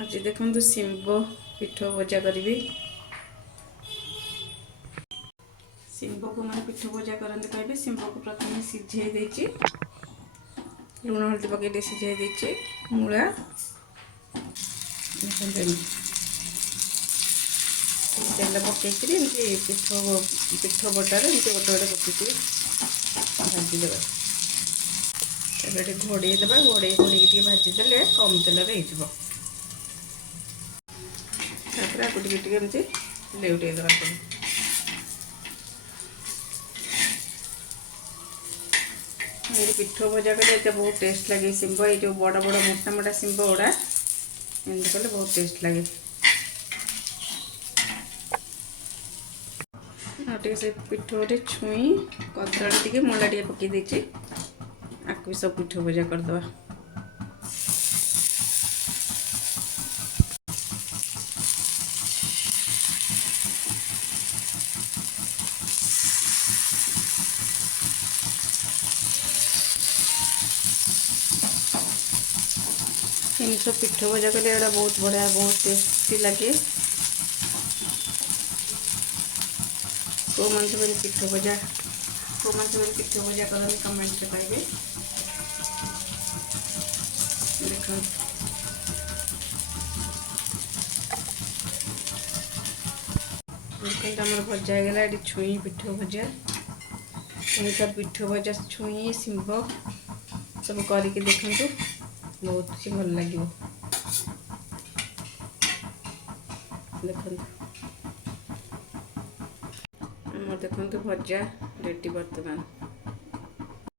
आज देखो शिंब पिठ भजा करी। शिंब को मैंने पिठ भजा करते कहे शिंब को प्रथम सीझे देची लुण हल्दी पकई सीझे देची मूला तेल पकईकि पिठ बटार गोटे गोटे पकईकि भाजीदे घोड़े देवा घोड़े घोड़ी भाजीदे कम तेल आपको टे लेउटे देवा पिठ भजा कले बहुत टेस्ट लगे शिंब ये जो बड़ बड़ मोटा मोटा शिंब गुड़ा एमती कले बहुत टेस्ट लगे से पिठ छुई कदली टे मूला टे पकई देची आपको सब पिठ भजा करदे सब पिठ भजा कले एटा बहुत बढ़िया बहुत टेस्टी लगे को मन से पिठ भजा पिठ भजा करते कमेंट रे कहे देख भजा होगा ये छुई पिठ भजा पिठ भजा छुई शिंब सब करके देखु बहुत ही भल लगे देखो भजा रेडी बर्तमान।